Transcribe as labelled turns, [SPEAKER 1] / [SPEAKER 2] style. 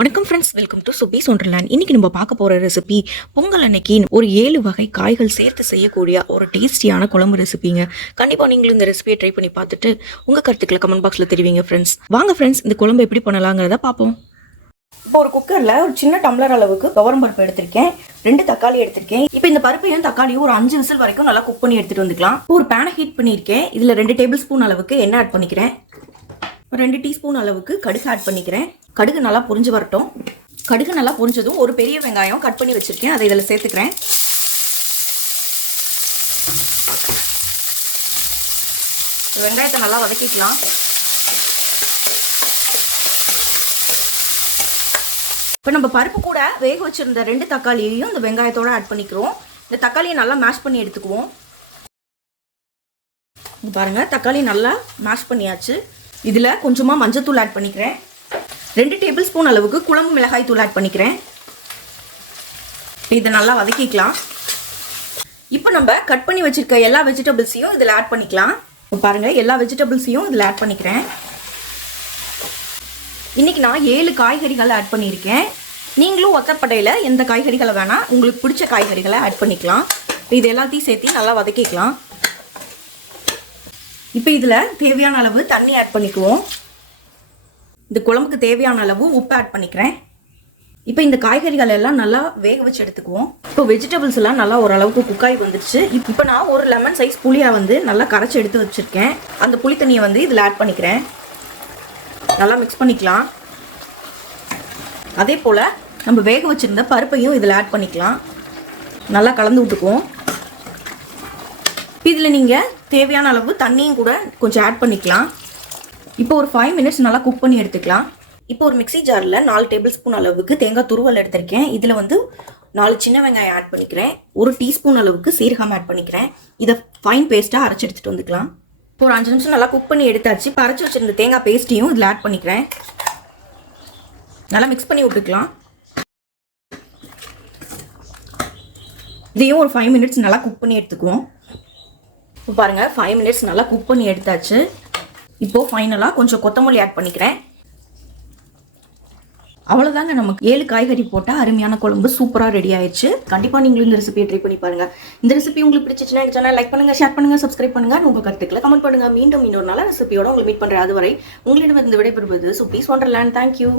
[SPEAKER 1] வணக்கம் friends welcome to Subi Wonderland இன்னைக்கு நம்ம பார்க்க போகிற ரெசிபி பொங்கல் அன்னைக்கு ஒரு ஏழு வகை காய்கள் சேர்த்து செய்யக்கூடிய ஒரு டேஸ்டியான குழம்பு ரெசிபிங்க கண்டிப்பாக நீங்களும் இந்த ரெசிபியை ட்ரை பண்ணி பார்த்துட்டு உங்கள் கருத்துக்களை கமெண்ட் பாக்ஸில் தெரிவிங்க ஃப்ரெண்ட்ஸ் வாங்க ஃப்ரெண்ட்ஸ் இந்த குழம்பு எப்படி பண்ணலாங்கிறத பார்ப்போம். இப்போ ஒரு குக்கரில் ஒரு சின்ன டம்ளர் அளவுக்கு துவரம் பருப்பு எடுத்திருக்கேன். ரெண்டு தக்காளி எடுத்திருக்கேன். இப்போ இந்த பருப்பையும் தக்காளியும் ஒரு அஞ்சு விசில் வரைக்கும் நல்லா குக் பண்ணி எடுத்துகிட்டு வந்துக்கலாம். ஒரு பேனை ஹீட் பண்ணியிருக்கேன். இதில் ரெண்டு டேபிள் ஸ்பூன் அளவுக்கு எண்ணெய் ஆட் பண்ணிக்கிறேன். ரெண்டு டீஸ்பூன் அளவுக்கு கடுகு ஆட் பண்ணிக்கிறேன். கடுகு நல்லா பொரிஞ்சு வரட்டும். கடுகு நல்லா பொரிஞ்சதும் ஒரு பெரிய வெங்காயம் கட் பண்ணி வச்சுருக்கேன். அதை இதில் சேர்த்துக்கிறேன். வெங்காயத்தை நல்லா வதக்கிக்கலாம். இப்போ நம்ம பருப்பு கூட வேக வச்சிருந்த ரெண்டு தக்காளியையும் இந்த வெங்காயத்தோடு ஆட் பண்ணிக்கிறோம். இந்த தக்காளியை நல்லா மேஷ் பண்ணி எடுத்துக்குவோம். பாருங்கள் தக்காளி நல்லா மேஷ் பண்ணியாச்சு. இதில் கொஞ்சமாக மஞ்சத்தூள் ஆட் பண்ணிக்கிறேன். ரெண்டு டேபிள் ஸ்பூன் அளவுக்கு குழம்பு மிளகாய் தூள் ஆட் பண்ணிக்கிறேன். இதை நல்லா வதக்கிக்கலாம். இப்போ நம்ம கட் பண்ணி வச்சிருக்க எல்லா வெஜிடபிள்ஸையும் இதில் ஆட் பண்ணிக்கலாம். இப்போ எல்லா வெஜிடபிள்ஸையும் இதில் ஆட் பண்ணிக்கிறேன். இன்றைக்கி நான் ஏழு காய்கறிகள் ஆட் பண்ணியிருக்கேன். நீங்களும் ஒத்தப்படையில் எந்த காய்கறிகளை வேணால் உங்களுக்கு பிடிச்ச காய்கறிகளை ஆட் பண்ணிக்கலாம். இது எல்லாத்தையும் சேர்த்து நல்லா வதக்கிக்கலாம். இப்போ இதில் தேவையான அளவு தண்ணி ஆட் பண்ணிக்குவோம். இந்த குழம்புக்கு தேவையான அளவு உப்பு ஆட் பண்ணிக்கிறேன். இப்போ இந்த காய்கறிகள் எல்லாம் நல்லா வேக வச்சு எடுத்துக்குவோம். இப்போ வெஜிடபிள்ஸ் எல்லாம் நல்லா ஓரளவுக்கு குக்காய் வந்துடுச்சு இப்போ நான் ஒரு லெமன் சைஸ் புளியாக வந்து நல்லா கரைச்சி எடுத்து வச்சுருக்கேன். அந்த புளி தண்ணியை வந்து இதில் ஆட் பண்ணிக்கிறேன். நல்லா மிக்ஸ் பண்ணிக்கலாம். அதே போல் நம்ம வேக வச்சுருந்த பருப்பையும் இதில் ஆட் பண்ணிக்கலாம். நல்லா கலந்து விட்டுக்குவோம். இதில் நீங்கள் தேவையான அளவு தண்ணியும் கூட கொஞ்சம் ஆட் பண்ணிக்கலாம். இப்போ ஒரு ஃபைவ் மினிட்ஸ் நல்லா குக் பண்ணி எடுத்துக்கலாம். இப்போ ஒரு மிக்ஸி ஜாரில் நாலு டேபிள் ஸ்பூன் அளவுக்கு தேங்காய் துருவல் எடுத்திருக்கேன். இதில் வந்து நாலு சின்ன வெங்காயம் ஆட் பண்ணிக்கிறேன். ஒரு டீஸ்பூன் அளவுக்கு சீரகம் ஆட் பண்ணிக்கிறேன். இதை ஃபைன் பேஸ்ட்டாக அரைச்சி எடுத்துகிட்டு வந்துக்கலாம். இப்போ ஒரு அஞ்சு நிமிஷம் நல்லா குக் பண்ணி எடுத்தாச்சு. இப்போ அரைச்சி வச்சிருந்த தேங்காய் பேஸ்ட்டையும் இதில் ஆட் பண்ணிக்கிறேன். நல்லா மிக்ஸ் பண்ணி விட்டுக்கலாம். இதையும் ஒரு ஃபைவ் மினிட்ஸ் நல்லா குக் பண்ணி எடுத்துக்குவோம். பாருங்கள் ஃபைவ் மினிட்ஸ் நல்லா குக் பண்ணி எடுத்தாச்சு. இப்போது ஃபைனலாக கொஞ்சம் கொத்தமல்லி ஆட் பண்ணிக்கிறேன். அவ்வளோதாங்க நமக்கு. ஏழு காய்கறி போட்டால் அருமையான குழம்பு சூப்பராக ரெடி ஆயிடுச்சு கண்டிப்பாக நீங்களும் இந்த ரெசிபியை ட்ரை பண்ணி பாருங்க. இந்த ரெசிபி உங்களுக்கு பிடிச்சிச்சுன்னா எங்கள் சேனல் லைக் பண்ணுங்கள் ஷேர் பண்ணுங்கள் சப்ஸ்கிரைப் பண்ணுங்கள் உங்கள் கருத்துக்களை கமெண்ட் பண்ணுங்கள் மீண்டும் இன்னொரு நல்ல ரெசிபியோட உங்களை மீட் பண்ணுறேன் அதுவரை உங்களிடம் இருந்து விடைபெறுவது so please Wonderland thank you